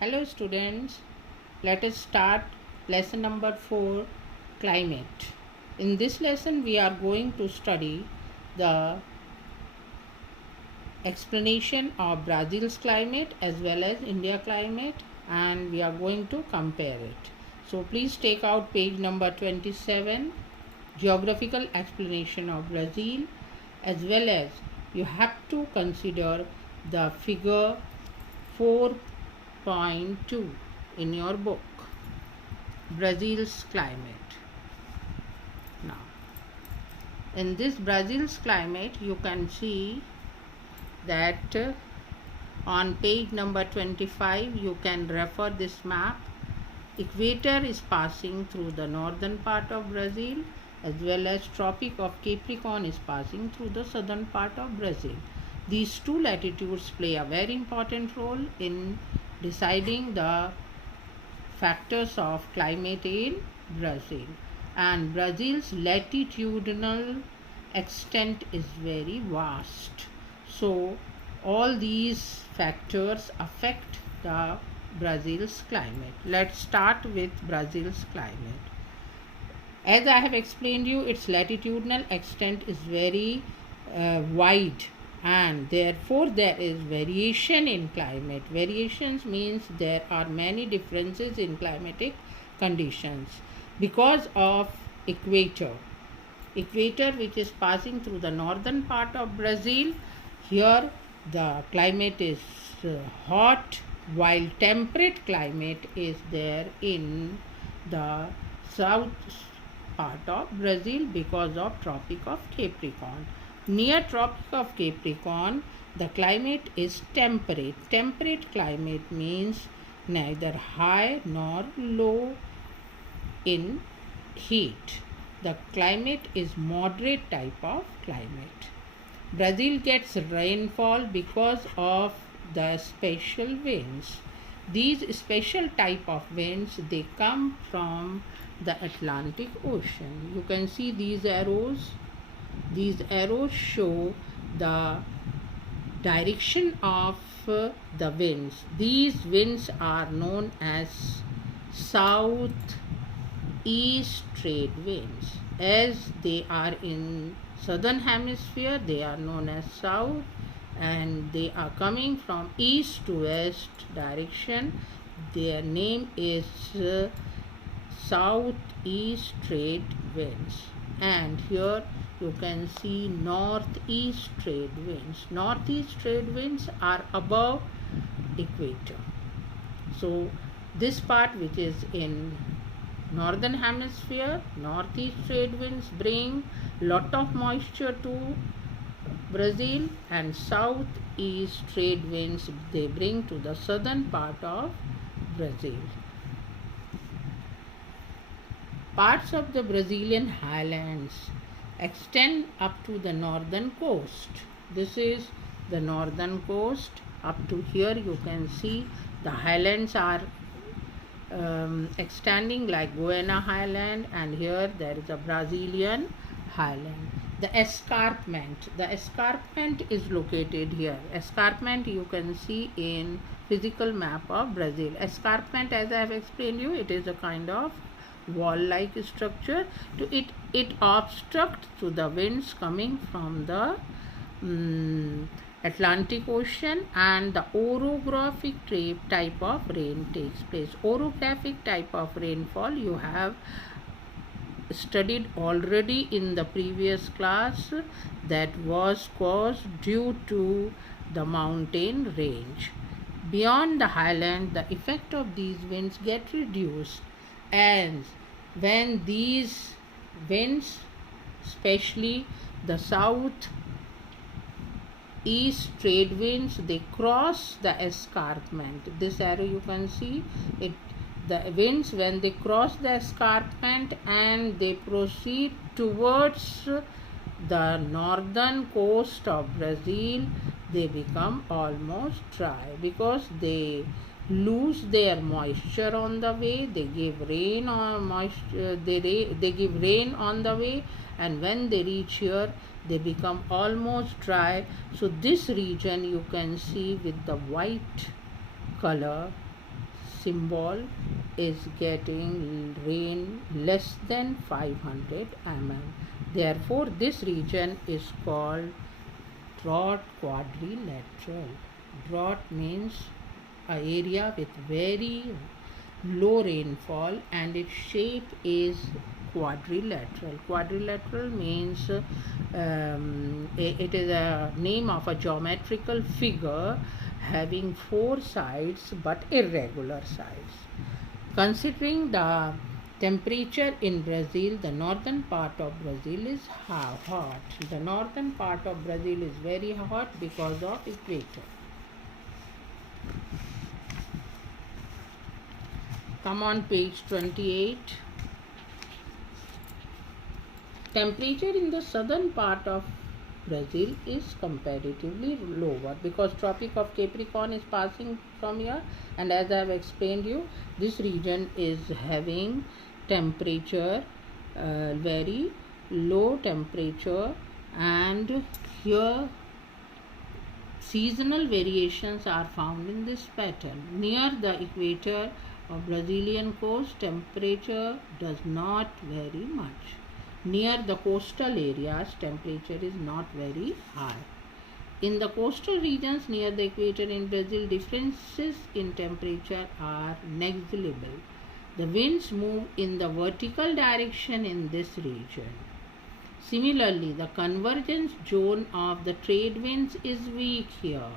Hello students, let us start lesson number 4, climate. In this lesson we are going to study the explanation of Brazil's climate as well as India climate, and we are going to compare it. So please take out page number 27, geographical explanation of Brazil, as well as you have to consider the figure 4.2 in your book, Brazil's climate. Now, in this Brazil's climate, you can see that on page number 25, you can refer this map. Equator is passing through the northern part of Brazil, as well as Tropic of Capricorn is passing through the southern part of Brazil. These two latitudes play a very important role in deciding the factors of climate in Brazil, and Brazil's latitudinal extent is very vast. So all these factors affect the Brazil's climate. Let's start with Brazil's climate. As I have explained you, its latitudinal extent is very wide, and therefore there is variation in climate. Variations means there are many differences in climatic conditions because of equator which is passing through the northern part of Brazil. Here the climate is hot, while temperate climate is there in the south part of Brazil because of Tropic of Capricorn. Near Tropic of Capricorn, the climate is temperate. Temperate climate means neither high nor low in heat. The climate is moderate type of climate. Brazil gets rainfall because of the special winds. These special type of winds, they come from the Atlantic Ocean. You can see these arrows. These arrows show the direction of the winds. These winds are known as south east trade winds. As they are in southern hemisphere, they are known as south, and they are coming from east to west direction. Their name is southeast trade winds. And here you can see northeast trade winds. Northeast trade winds are above equator. So this part which is in northern hemisphere, northeast trade winds bring lot of moisture to Brazil, and southeast trade winds they bring to the southern part of Brazil. Parts of the Brazilian highlands extend up to the northern coast. This is the northern coast. Up to here you can see the highlands are extending like Guiana Highland, and here there is a Brazilian highland. The escarpment is located here. Escarpment you can see in physical map of Brazil. Escarpment, as I have explained you, it is a kind of wall like structure. It obstructs to the winds coming from the Atlantic Ocean, and the orographic type of rain takes place. Orographic type of rainfall you have studied already in the previous class, that was caused due to the mountain range. Beyond the highland, the effect of these winds get reduced, and when these winds, especially the south east trade winds, they cross the escarpment. This arrow you can see it, the winds when they cross the escarpment and they proceed towards the northern coast of Brazil, they become almost dry because they lose their moisture on the way. They give rain on moisture, they give rain on the way, and when they reach here they become almost dry. So this region you can see with the white color, symbol is getting rain less than 500 mm. Therefore, this region is called drought quadrilateral. Drought means an area with very low rainfall and its shape is quadrilateral. Quadrilateral means it is a name of a geometrical figure having four sides but irregular sides. Considering the temperature in Brazil, the northern part of Brazil is hot. The northern part of Brazil is very hot because of equator. Come on, page 28. Temperature in the southern part of Brazil is comparatively lower because Tropic of Capricorn is passing from here, and as I have explained you, this region is having temperature, very low temperature, and here seasonal variations are found in this pattern. Near the equator of Brazilian coast, temperature does not vary much. Near the coastal areas, temperature is not very high. In the coastal regions near the equator in Brazil, differences in temperature are negligible. The winds move in the vertical direction in this region. Similarly, the convergence zone of the trade winds is weak here.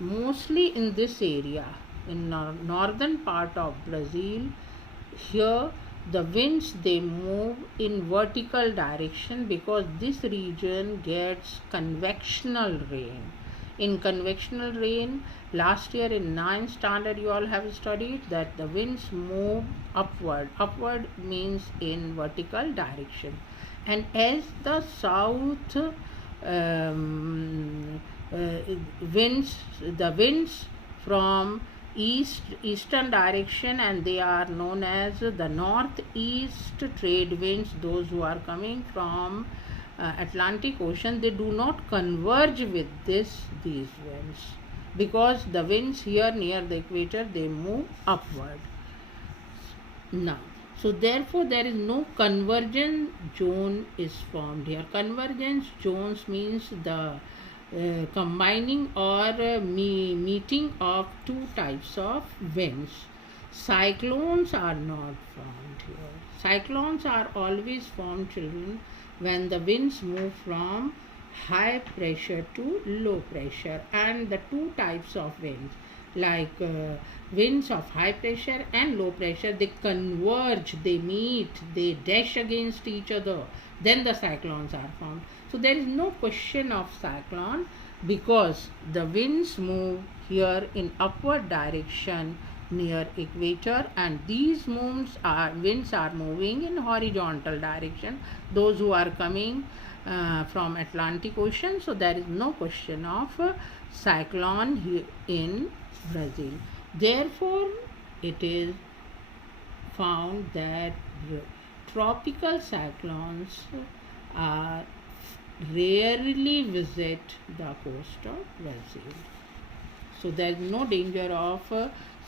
Mostly in this area, in northern part of Brazil, here the winds they move in vertical direction because this region gets convectional rain. In convectional rain, last year in 9th standard you all have studied that the winds move upward. Upward means in vertical direction. And as the south the winds from eastern direction, and they are known as the northeast trade winds, those who are coming from Atlantic Ocean, they do not converge with these winds because the winds here near the equator they move upward. Now, so therefore there is no convergence zone is formed here. Convergence zones means the combining or meeting of two types of winds. Cyclones are not formed here. Cyclones are always formed, children, when the winds move from high pressure to low pressure, and the two types of winds like winds of high pressure and low pressure, they converge, they meet, they dash against each other, then the cyclones are formed. So there is no question of cyclone because the winds move here in upward direction near equator, and these winds are moving in horizontal direction, those who are coming from Atlantic Ocean. So there is no question of cyclone here in Brazil. Therefore, it is found that tropical cyclones are rarely visit the coast of Brazil. So there is no danger of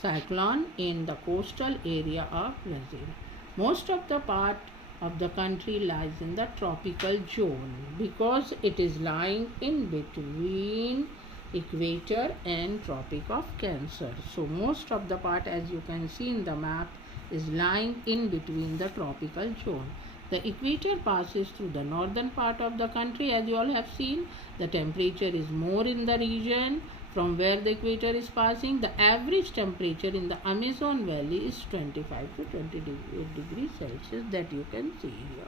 cyclone in the coastal area of Brazil. Most of the part of the country lies in the tropical zone because it is lying in between equator and Tropic of Cancer. So most of the part, as you can see in the map, is lying in between the tropical zone. The equator passes through the northern part of the country. As you all have seen, the temperature is more in the region from where the equator is passing. The average temperature in the Amazon Valley is 25 to 28 degrees Celsius, that you can see here.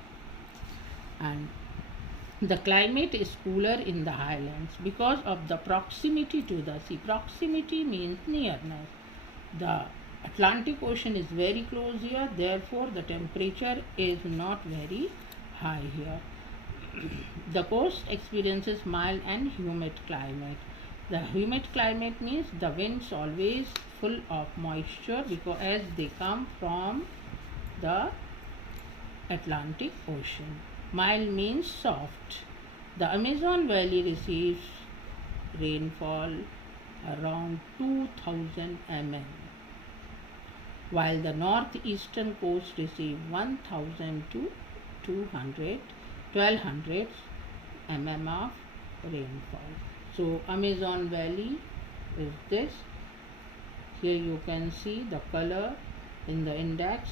And the climate is cooler in the highlands because of the proximity to the sea. Proximity means nearness. The Atlantic Ocean is very close here, therefore the temperature is not very high here. The coast experiences mild and humid climate. The humid climate means the winds always full of moisture because as they come from the Atlantic Ocean. Mild means soft. The Amazon Valley receives rainfall around 2000 mm. while the northeastern coast receive 1000 to 200 1200 mm of rainfall. So Amazon Valley is this. Here you can see the color in the index.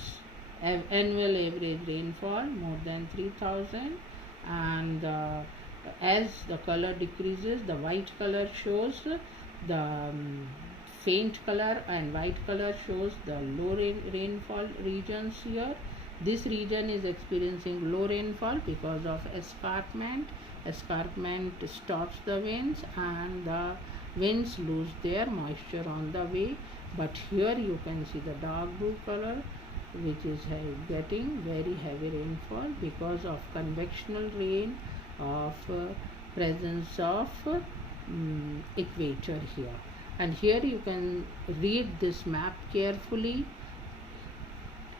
Annual average rainfall more than 3000, and as the color decreases, the white color shows the faint color and white color shows the low rainfall regions here. This region is experiencing low rainfall because of escarpment. Escarpment stops the winds and the winds lose their moisture on the way. But here you can see the dark blue color, which is getting very heavy rainfall because of convectional rain of presence of equator here. And here you can read this map carefully.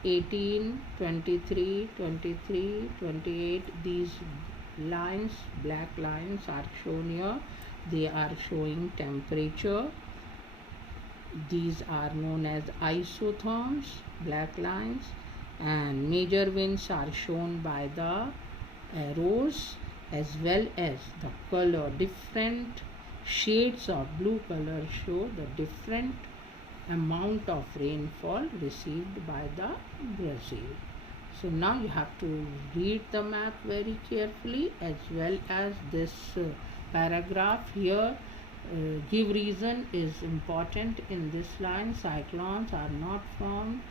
18, 23, 23, 28, these lines, black lines are shown here. They are showing temperature. These are known as isotherms, black lines, and major winds are shown by the arrows, as well as the color. Different shades of blue color show the different amount of rainfall received by the Brazil. So now you have to read the map very carefully, as well as this paragraph here. Give reason is important in this line. Cyclones are not formed.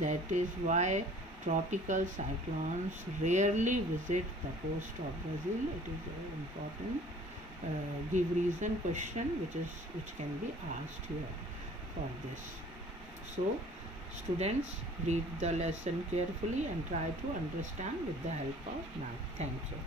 That is why tropical cyclones rarely visit the coast of Brazil. It is very important. Give reason question which can be asked here for this. So students, read the lesson carefully and try to understand with the help of math. Thank you.